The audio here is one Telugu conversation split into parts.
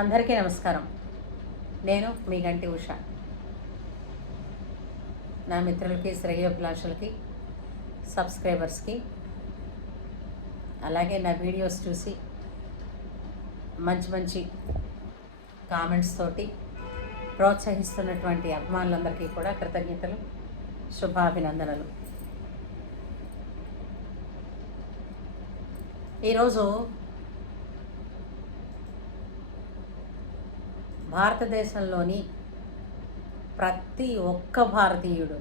అందరికీ నమస్కారం. నేను మీ గంటి ఉష. నా మిత్రులకి, శ్రేయోభిలాషులకి, సబ్స్క్రైబర్స్కి, అలాగే నా వీడియోస్ చూసి మంచి మంచి కామెంట్స్ తోటి ప్రోత్సహిస్తున్నటువంటి అభిమానులందరికీ కూడా కృతజ్ఞతలు, శుభాభినందనలు. ఈరోజు భారతదేశంలోని ప్రతి ఒక్క భారతీయుడు,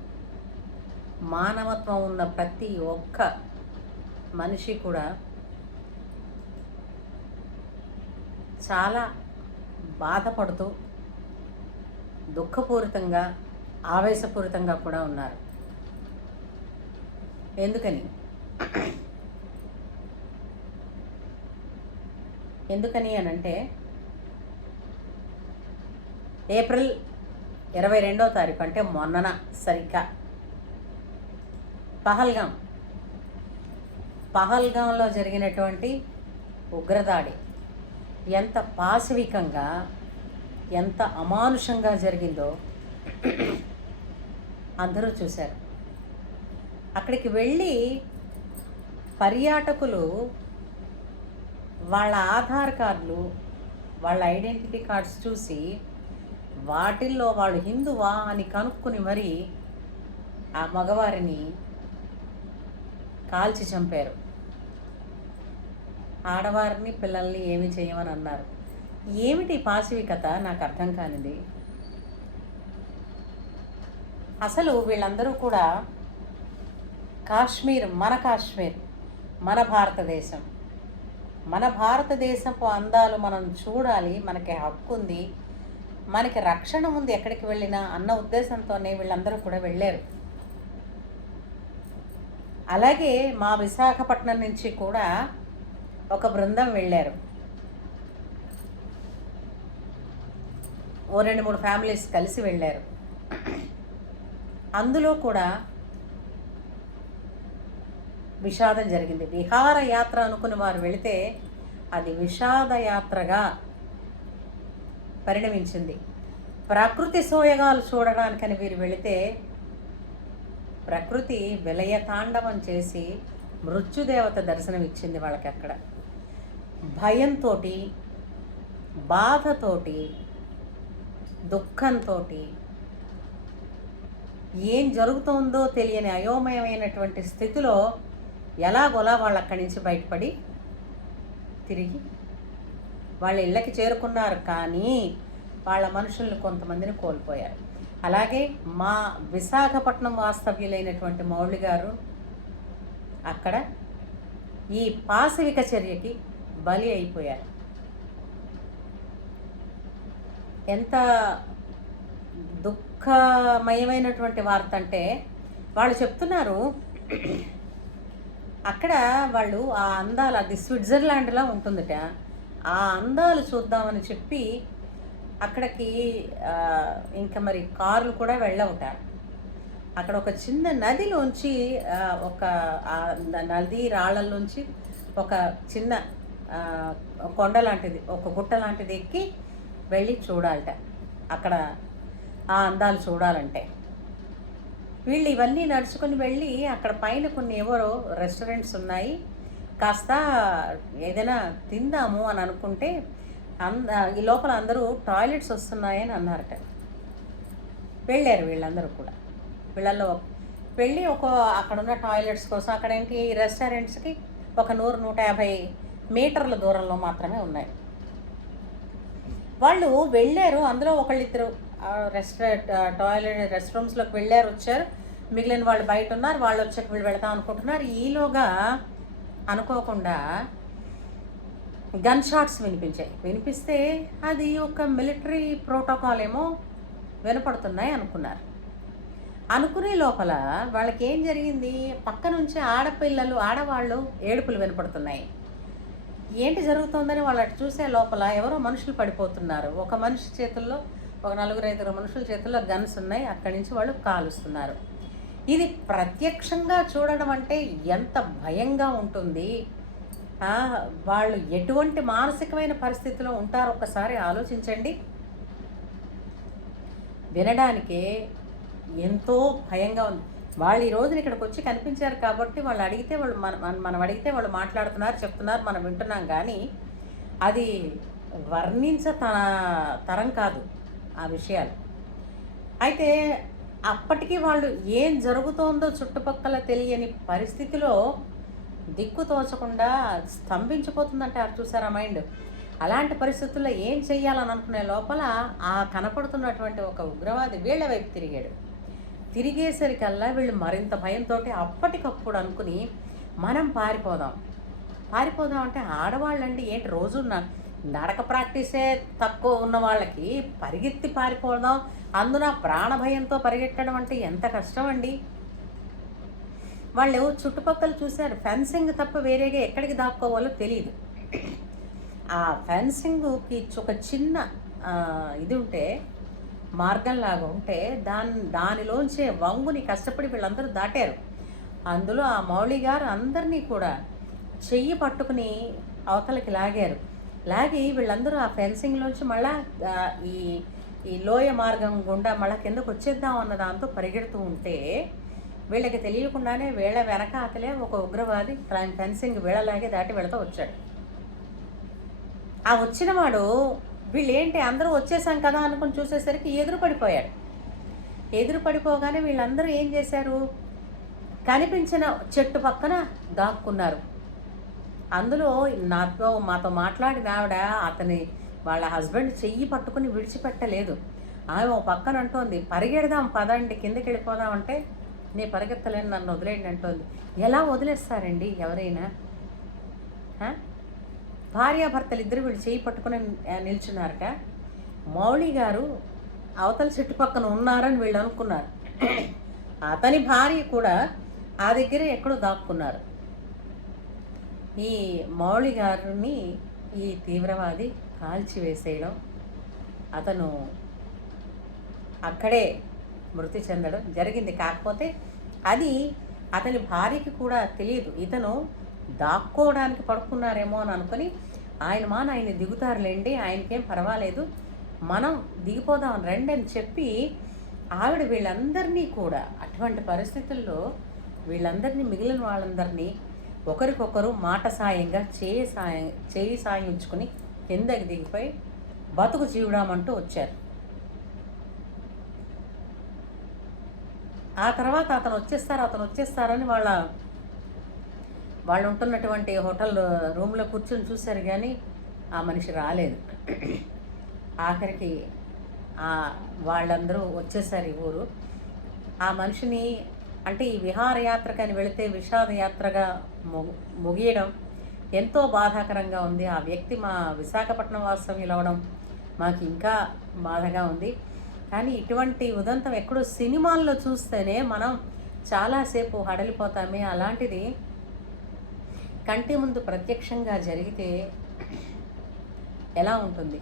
మానవత్వం ఉన్న ప్రతి ఒక్క మనిషి కూడా చాలా బాధపడుతూ, దుఃఖపూరితంగా, ఆవేశపూరితంగా కూడా ఉన్నారు. ఎందుకని అనంటే ఏప్రిల్ 22వ తారీఖు అంటే మొన్నన సరిగ్గా పహల్గాంలో జరిగినటువంటి ఉగ్రదాడి ఎంత పాశవికంగా, ఎంత అమానుషంగా జరిగిందో అందరూ చూశారు. అక్కడికి వెళ్ళి పర్యాటకులు వాళ్ళ ఆధార్ కార్డులు, వాళ్ళ ఐడెంటిటీ కార్డ్స్ చూసి వాటిల్లో వాళ్ళు హిందువా అని కనుక్కుని మరీ ఆ మగవారిని కాల్చి చంపారు. ఆడవారిని, పిల్లల్ని ఏమి చేయమని అన్నారు. ఏమిటి పాశవికత? నాకు అర్థం కానిది. అసలు వీళ్ళందరూ కూడా కాశ్మీర్, మన భారతదేశం, మన భారతదేశపు అందాలు మనం చూడాలి, మనకి హక్కు ఉంది, మనకి రక్షణ ఉంది ఎక్కడికి వెళ్ళినా అన్న ఉద్దేశంతోనే వీళ్ళందరూ కూడా వెళ్ళారు. అలాగే మా విశాఖపట్నం నుంచి కూడా ఒక బృందం వెళ్ళారు. ఓ 2-3 ఫ్యామిలీస్ కలిసి వెళ్ళారు. అందులో కూడా విషాదం జరిగింది. విహారయాత్ర అనుకుని వారు వెళితే అది విషాదయాత్రగా పరిణమించింది. ప్రకృతి సోయగాలు చూడడానికని వీరు వెళితే ప్రకృతి విలయతాండవం చేసి మృత్యుదేవత దర్శనమిచ్చింది వాళ్ళకి. అక్కడ భయంతో, బాధతోటి, దుఃఖంతో, ఏం జరుగుతోందో తెలియని అయోమయమైనటువంటి స్థితిలో ఎలాగోలా వాళ్ళు అక్కడి నుంచి బయటపడి తిరిగి వాళ్ళ ఇళ్ళకి చేరుకున్నారు. కానీ వాళ్ళ మనుషుల్ని కొంతమందిని కోల్పోయారు. అలాగే మా విశాఖపట్నం వాస్తవ్యులైనటువంటి మౌళి గారు అక్కడ ఈ పాశవిక చర్యకి బలి అయిపోయారు. ఎంత దుఃఖమయమైనటువంటి వార్త అంటే వాళ్ళు చెప్తున్నారు, అక్కడ వాళ్ళు ఆ అందాలు, అది స్విట్జర్లాండ్లా ఉంటుందట, ఆ అందాలు చూద్దామని చెప్పి అక్కడికి ఇంకా మరి కార్లు కూడా వెళ్ళవుట. అక్కడ ఒక చిన్న నదిలోంచి, ఒక నది రాళ్ళల్లోంచి ఒక చిన్న కొండ లాంటిది, ఒక గుట్ట లాంటిది ఎక్కి వెళ్ళి చూడాలట. అక్కడ ఆ అందాలు చూడాలంటే వీళ్ళు ఇవన్నీ నడుచుకొని వెళ్ళి అక్కడ పైన కొన్ని ఎవరో రెస్టారెంట్స్ ఉన్నాయి, కాస్త ఏదైనా తిందాము అని అనుకుంటే ఈ లోపల అందరూ టాయిలెట్స్ వస్తున్నాయని అన్నారట. వెళ్ళారు వీళ్ళందరూ కూడా. వీళ్ళల్లో వెళ్ళి అక్కడ ఉన్న టాయిలెట్స్ కోసం, అక్కడ ఏంటి రెస్టారెంట్స్కి ఒక 100-150 మీటర్ల దూరంలో మాత్రమే ఉన్నాయి. వాళ్ళు వెళ్ళారు. అందులో ఒకళ్ళిద్దరు రెస్ట్ రూమ్స్లోకి వెళ్ళారు, వచ్చారు. మిగిలిన వాళ్ళు బయట ఉన్నారు. వాళ్ళు వచ్చాక వీళ్ళు వెళదాం అనుకుంటున్నారు. ఈలోగా అనుకోకుండా గన్ షాట్స్ వినిపిస్తే అది ఒక మిలిటరీ ప్రోటోకాల్ ఏమో వినపడుతున్నాయి అనుకున్నారు. అనుకునే లోపల వాళ్ళకి ఏం జరిగింది, పక్క నుంచి ఆడవాళ్ళు ఏడుపులు వినపడుతున్నాయి. ఏంటి జరుగుతుందని వాళ్ళు అటు చూసే లోపల ఎవరో మనుషులు పడిపోతున్నారు. ఒక మనిషి చేతుల్లో, ఒక 4-5 మనుషుల చేతుల్లో గన్స్ ఉన్నాయి. అక్కడి నుంచి వాళ్ళు కాలుస్తున్నారు. ఇది ప్రత్యక్షంగా చూడడం అంటే ఎంత భయంగా ఉంటుంది. ఆ, వాళ్ళు ఎటువంటి మానసికమైన పరిస్థితిలో ఉంటారో ఒక్కసారి ఆలోచించండి. వినడానికే ఎంతో భయంగా ఉంది. వాళ్ళు ఈ రోజున ఇక్కడికి వచ్చి కనిపించారు కాబట్టి వాళ్ళు అడిగితే వాళ్ళు మనం అడిగితే వాళ్ళు మాట్లాడుతున్నారు, చెప్తున్నారు, మనం వింటున్నాం. కానీ అది వర్ణించ తరం కాదు ఆ విషయాలు. అయితే అప్పటికి వాళ్ళు ఏం జరుగుతోందో చుట్టుపక్కల తెలియని పరిస్థితిలో దిక్కు తోచకుండా స్తంభించిపోతుందంటారు చూసారా మైండ్. అలాంటి పరిస్థితుల్లో ఏం చెయ్యాలని అనుకునే లోపల ఆ కనపడుతున్నటువంటి ఒక ఉగ్రవాది వీళ్ళ వైపు తిరిగాడు. తిరిగేసరికల్లా వీళ్ళు మరింత భయంతో అప్పటికప్పుడు అనుకుని మనం పారిపోదాం పారిపోదాం అంటే ఆడవాళ్ళండి ఏంటి రోజు నడక ప్రాక్టీసే తక్కువ ఉన్న వాళ్ళకి పరిగెత్తి పారిపోదాం, అందున ప్రాణభయంతో పరిగెట్టడం అంటే ఎంత కష్టం అండి. వాళ్ళు చుట్టుపక్కల చూశారు, ఫెన్సింగ్ తప్ప వేరేగా ఎక్కడికి దాక్కోవాలో తెలియదు. ఆ ఫెన్సింగ్కి ఒక చిన్న ఇది ఉంటే, మార్గంలాగా ఉంటే దానిలోంచే వంగుని కష్టపడి వీళ్ళందరూ దాటారు. అందులో ఆ మౌళి గారు అందరినీ కూడా చెయ్యి పట్టుకుని అవతలకి లాగి వీళ్ళందరూ ఆ ఫెన్సింగ్లోంచి మళ్ళా ఈ ఈ లోయ మార్గం గుండా మళ్ళీ కిందకు వచ్చేద్దాం అన్న దాంతో పరిగెడుతూ ఉంటే వీళ్ళకి తెలియకుండానే వీళ్ళ వెనకాతలే ఒక ఉగ్రవాది ఫెన్సింగ్ వీళ్ళలాగే దాటి వెళుతూ వచ్చాడు. ఆ వచ్చిన వాడు వీళ్ళేంటి అందరూ వచ్చేసాం కదా అనుకుని చూసేసరికి ఎదురు పడిపోయాడు. ఎదురు పడిపోగానే వీళ్ళందరూ ఏం చేశారు, కనిపించిన చెట్టు పక్కన దాక్కున్నారు. అందులో మాతో మాట్లాడిన ఆవిడ వాళ్ళ హస్బెండ్ చెయ్యి పట్టుకుని విడిచిపెట్టలేదు. ఆమె ఓ పక్కన అంటోంది, పరిగెడదాం పదండి కిందకి వెళ్ళిపోదామంటే నేను పరిగెత్తలేను, నన్ను వదిలేయండి అంటోంది. ఎలా వదిలేస్తారండి ఎవరైనా? భార్యాభర్తలు ఇద్దరు వీళ్ళు చేయి పట్టుకుని నిల్చున్నారట. మౌళి గారు అవతల చుట్టుపక్కన ఉన్నారని వీళ్ళు అనుకున్నారు. అతని భార్య కూడా ఆ దగ్గరే ఎక్కడో దాక్కున్నారు. ఈ మౌళి గారిని ఈ తీవ్రవాది కాల్చివేసేయడం, అతను అక్కడే మృతి చెందడం జరిగింది. కాకపోతే అది అతని భార్యకి కూడా తెలియదు. ఇతను దాక్కోవడానికి పడుకున్నారేమో అని అనుకుని ఆయన దిగుతారులేండి, ఆయనకేం పర్వాలేదు, మనం దిగిపోదాం రండి అని చెప్పి ఆవిడ వీళ్ళందరినీ కూడా అటువంటి పరిస్థితుల్లో వీళ్ళందరినీ మిగిలిన వాళ్ళందరినీ ఒకరికొకరు మాట సాయంగా చేయి సాయం ఇచ్చుకుని కిందకి దిగిపోయి బతుకు జీవుడామంటూ వచ్చారు. ఆ తర్వాత అతను వచ్చేస్తారని వాళ్ళు ఉంటున్నటువంటి హోటల్ రూమ్లో కూర్చొని చూశారు, కానీ ఆ మనిషి రాలేదు. ఆఖరికి వాళ్ళందరూ వచ్చేసారు ఈ ఊరు. ఆ మనిషిని అంటే ఈ విహారయాత్రకని వెళితే విషాదయాత్రగా ముగియడం ఎంతో బాధాకరంగా ఉంది. ఆ వ్యక్తి మా విశాఖపట్నం వాస్తవ్యులు అవడం మాకు ఇంకా బాధగా ఉంది. కానీ ఇటువంటి ఉదంతం ఎక్కడో సినిమాల్లో చూస్తేనే మనం చాలాసేపు హడలిపోతామే, అలాంటిది కంటి ముందు ప్రత్యక్షంగా జరిగితే ఎలా ఉంటుంది?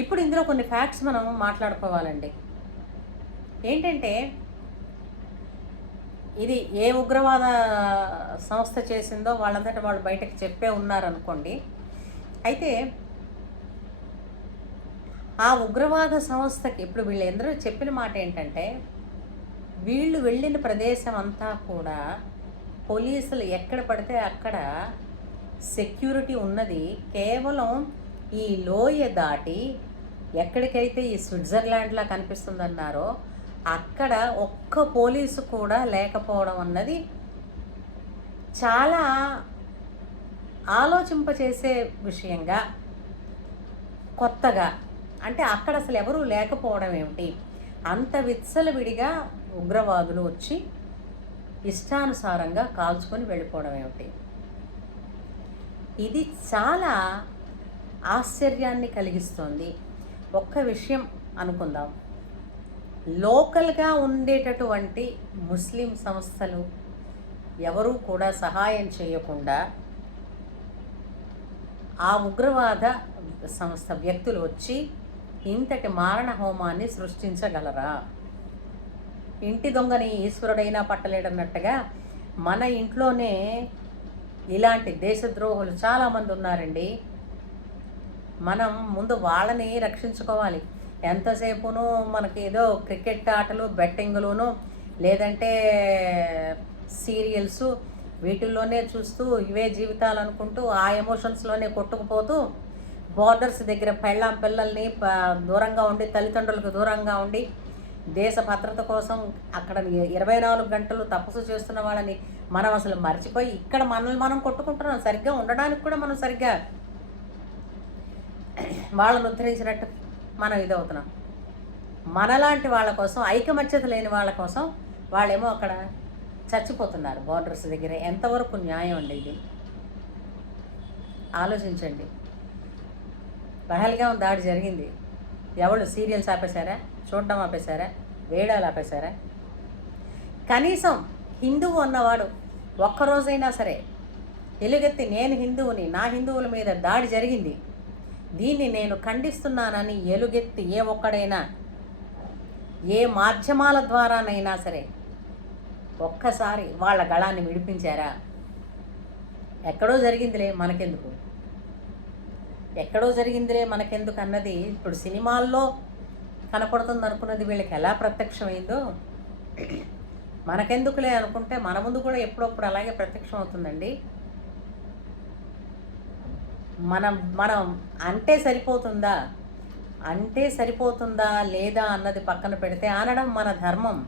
ఇప్పుడు ఇందులో కొన్ని ఫ్యాక్ట్స్ మనం మాట్లాడుకోవాలండి. ఏంటంటే ఇది ఏ ఉగ్రవాద సంస్థ చేసిందో వాళ్ళంతటా వాళ్ళు బయటకు చెప్పే ఉన్నారనుకోండి. అయితే ఆ ఉగ్రవాద సంస్థకి ఇప్పుడు వీళ్ళందరూ చెప్పిన మాట ఏంటంటే, వీళ్ళు వెళ్ళిన ప్రదేశం అంతా కూడా పోలీసులు ఎక్కడ పడితే అక్కడ సెక్యూరిటీ ఉన్నది. కేవలం ఈ లోయ దాటి ఎక్కడికైతే ఈ స్విట్జర్లాండ్లా కనిపిస్తుందన్నారో అక్కడ ఒక్క పోలీసు కూడా లేకపోవడం అన్నది చాలా ఆలోచింపచేసే విషయంగా, కొత్తగా, అంటే అక్కడ అసలు ఎవరూ లేకపోవడం ఏమిటి, అంత విచ్చలవిడిగా ఉగ్రవాదులు వచ్చి ఇష్టానుసారంగా కాల్చుకొని వెళ్ళిపోవడం ఏమిటి? ఇది చాలా ఆశ్చర్యాన్ని కలిగిస్తుంది. ఒక్క విషయం అనుకుందాం, లోకల్గా ఉండేటటువంటి ముస్లిం సంస్థలు ఎవరూ కూడా సహాయం చేయకుండా ఆ ఉగ్రవాద సంస్థ వ్యక్తులు వచ్చి ఇంతటి మారణ హోమాన్ని సృష్టించగలరా? ఇంటి దొంగని ఈశ్వరుడైనా పట్టలేడన్నట్టుగా మన ఇంట్లోనే ఇలాంటి దేశద్రోహులు చాలామంది ఉన్నారండి. మనం ముందు వాళ్ళని రక్షించుకోవాలి. ఎంతసేపును మనకి ఏదో క్రికెట్ ఆటలు, బెట్టింగులును, లేదంటే సీరియల్స్, వీటిల్లోనే చూస్తూ ఇవే జీవితాలు అనుకుంటూ ఆ ఎమోషన్స్లోనే కొట్టుకుపోతూ బోర్డర్స్ దగ్గర పెళ్ళాం పిల్లల్ని దూరంగా ఉండి, తల్లిదండ్రులకు దూరంగా ఉండి, దేశ భద్రత కోసం అక్కడ 24 గంటలు తపస్సు చేస్తున్న వాళ్ళని మనం అసలు మర్చిపోయి ఇక్కడ మనల్ని మనం కొట్టుకుంటున్నాం. సరిగ్గా ఉండడానికి కూడా మనం సరిగ్గా వాళ్ళను ఉద్ధరించినట్టు మనం ఇదవుతున్నాం. మనలాంటి వాళ్ళ కోసం, ఐకమత్యత లేని వాళ్ళ కోసం వాళ్ళేమో అక్కడ చచ్చిపోతున్నారు బోర్డర్స్ దగ్గర. ఎంతవరకు న్యాయం అండి ఇది? ఆలోచించండి. పహల్గాం దాడి జరిగింది. ఎవరు సీరియల్స్ ఆపేశారా? చూడడం ఆపేశారా? వేడాలు ఆపేశారా? కనీసం హిందువు అన్నవాడు ఒక్కరోజైనా సరే ఎలుగెత్తి నేను హిందువుని, నా హిందువుల మీద దాడి జరిగింది, దీన్ని నేను ఖండిస్తున్నానని ఎలుగెత్తి ఏ ఒక్కడైనా ఏ మాధ్యమాల ద్వారానైనా సరే ఒక్కసారి వాళ్ళ గళాన్ని విడిపించారా? ఎక్కడో జరిగిందిలే మనకెందుకు, ఎక్కడో జరిగిందిలే మనకెందుకు అన్నది ఇప్పుడు సినిమాల్లో కనపడుతుంది అనుకున్నది వీళ్ళకి ఎలా ప్రత్యక్షమైందో మనకెందుకులే అనుకుంటే మన ముందు కూడా ఎప్పుడప్పుడు అలాగే ప్రత్యక్షం అవుతుందండి. మనం అంటే సరిపోతుందా, అంటే సరిపోతుందా లేదా అన్నది పక్కన పెడితే అనడం మన ధర్మం.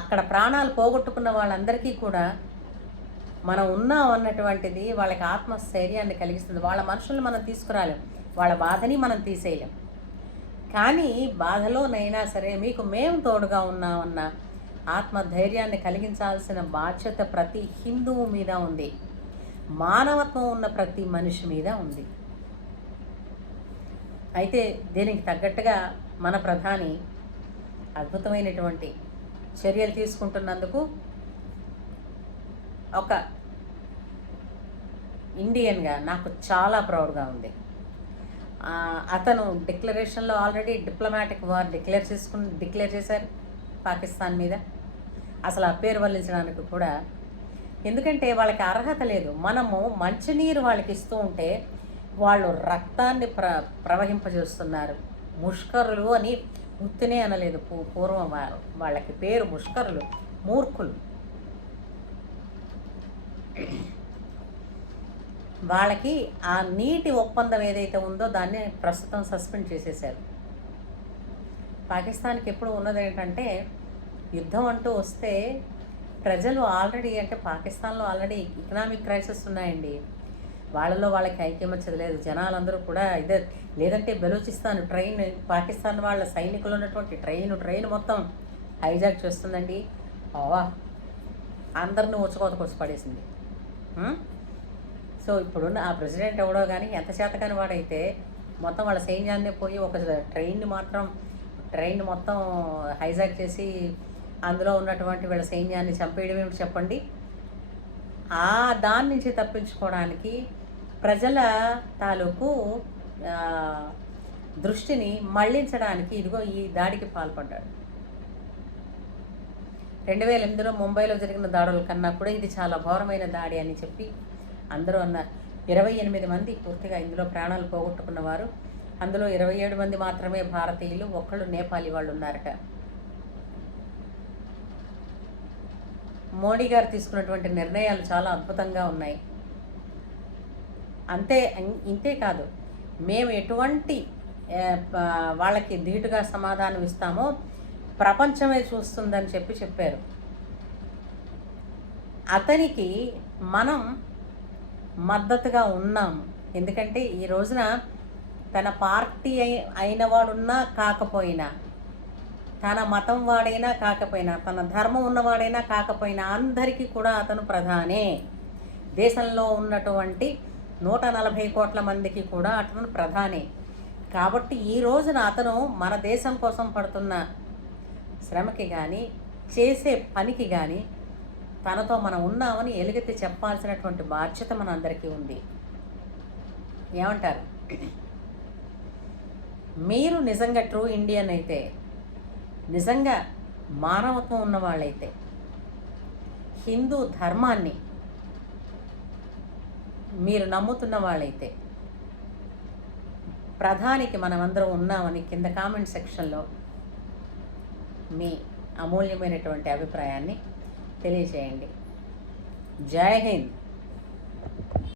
అక్కడ ప్రాణాలు పోగొట్టుకున్న వాళ్ళందరికీ కూడా మనం ఉన్నాం అన్నటువంటిది వాళ్ళకి ఆత్మస్థైర్యాన్ని కలిగిస్తుంది. వాళ్ళ మనుషుల్ని మనం తీసుకురాలేం, వాళ్ళ బాధని మనం తీసేయలేం. కానీ బాధలోనైనా సరే మీకు మేము తోడుగా ఉన్నామన్న ఆత్మధైర్యాన్ని కలిగించాల్సిన బాధ్యత ప్రతి హిందువు మీద ఉంది. మానవత్వం ఉన్న ప్రతి మనిషి మీద ఉంది. అయితే దీనికి తగ్గట్టుగా మన ప్రధాని అద్భుతమైనటువంటి చర్యలు తీసుకుంటున్నందుకు ఒక ఇండియన్గా నాకు చాలా ప్రౌడ్గా ఉంది. అతను డిక్లరేషన్లో ఆల్రెడీ డిప్లొమాటిక్ వార్ డిక్లేర్ చేశారు పాకిస్తాన్ మీద. అసలు ఆ పేరు వల్లించడానికి కూడా, ఎందుకంటే వాళ్ళకి అర్హత లేదు. మనము మంచినీరు వాళ్ళకి ఇస్తూ ఉంటే వాళ్ళు రక్తాన్ని ప్రవహింపజేస్తున్నారు. ముష్కరులు అని ఉత్తినే అనలేదు పూర్వం వాళ్ళకి పేరు ముష్కరులు, మూర్ఖులు. వాళ్ళకి ఆ నీటి ఒప్పందం ఏదైతే ఉందో దాన్ని ప్రస్తుతం సస్పెండ్ చేసేసారు. పాకిస్తాన్కి ఎప్పుడు ఉన్నది ఏంటంటే యుద్ధం అంటూ వస్తే ప్రజలు ఆల్రెడీ, అంటే పాకిస్తాన్లో ఆల్రెడీ ఎకనామిక్ క్రైసిస్ ఉన్నాయండి. వాళ్ళకి ఐక్యమత్యం లేదు. జనాలందరూ కూడా ఇదే, లేదంటే బెలూచిస్తాన్ ట్రైన్, పాకిస్తాన్ వాళ్ళ సైనికులు ఉన్నటువంటి ట్రైన్ మొత్తం హైజాక్ చేస్తుందండి. అందరిని ఉచ్చకోత కోసి పడేసింది. సో ఇప్పుడున్న ఆ ప్రెసిడెంట్ ఎవడో కానీ ఎంత చేతకాని వాడైతే మొత్తం వాళ్ళ సైన్యాన్ని పోయి ఒక ట్రైన్ మొత్తం హైజాక్ చేసి అందులో ఉన్నటువంటి వీళ్ళ సైన్యాన్ని చంపేయడం ఏమిటి చెప్పండి? దాని నుంచి తప్పించుకోవడానికి ప్రజల తాలూకు దృష్టిని మళ్లించడానికి ఇదిగో ఈ దాడికి పాల్పడ్డాడు. 2008లో ముంబైలో జరిగిన దాడుల కన్నా కూడా ఇది చాలా ఘోరమైన దాడి అని చెప్పి అందరూ అన్నారు. 28 మంది పూర్తిగా ఇందులో ప్రాణాలు పోగొట్టుకున్నవారు. అందులో 27 మంది మాత్రమే భారతీయులు, ఒక్కళ్ళు నేపాలీ వాళ్ళు ఉన్నారట. మోడీ గారు తీసుకున్నటువంటి నిర్ణయాలు చాలా అద్భుతంగా ఉన్నాయి. ఇంతే కాదు, మేము ఎటువంటి వాళ్ళకి ధీటుగా సమాధానం ఇస్తామో ప్రపంచమే చూస్తుందని చెప్పారు. అతనికి మనం మద్దతుగా ఉన్నాం. ఎందుకంటే ఈ రోజున తన పార్టీ అయిన వాడున్నా కాకపోయినా, తన మతం వాడైనా కాకపోయినా, తన ధర్మం ఉన్నవాడైనా కాకపోయినా అందరికీ కూడా అతను ప్రధానే. దేశంలో ఉన్నటువంటి 140 కోట్ల మందికి కూడా అతను ప్రధానే. కాబట్టి ఈ రోజున అతను మన దేశం కోసం పడుతున్న శ్రమకి కానీ చేసే పనికి కానీ తనతో మనం ఉన్నామని ఎలుగెత్తి చెప్పాల్సినటువంటి బాధ్యత మన అందరికీ ఉంది. ఏమంటారు? మీరు నిజంగా ట్రూ ఇండియన్ అయితే, నిజంగా మానవత్వం ఉన్నవాళ్ళైతే, హిందూ ధర్మాన్ని మీరు నమ్ముతున్న వాళ్ళైతే ప్రధానికి మనమందరం ఉన్నామని కింద కామెంట్ సెక్షన్లో మీ అమూల్యమైనటువంటి అభిప్రాయాన్ని తెలియజేయండి. జై హింద్.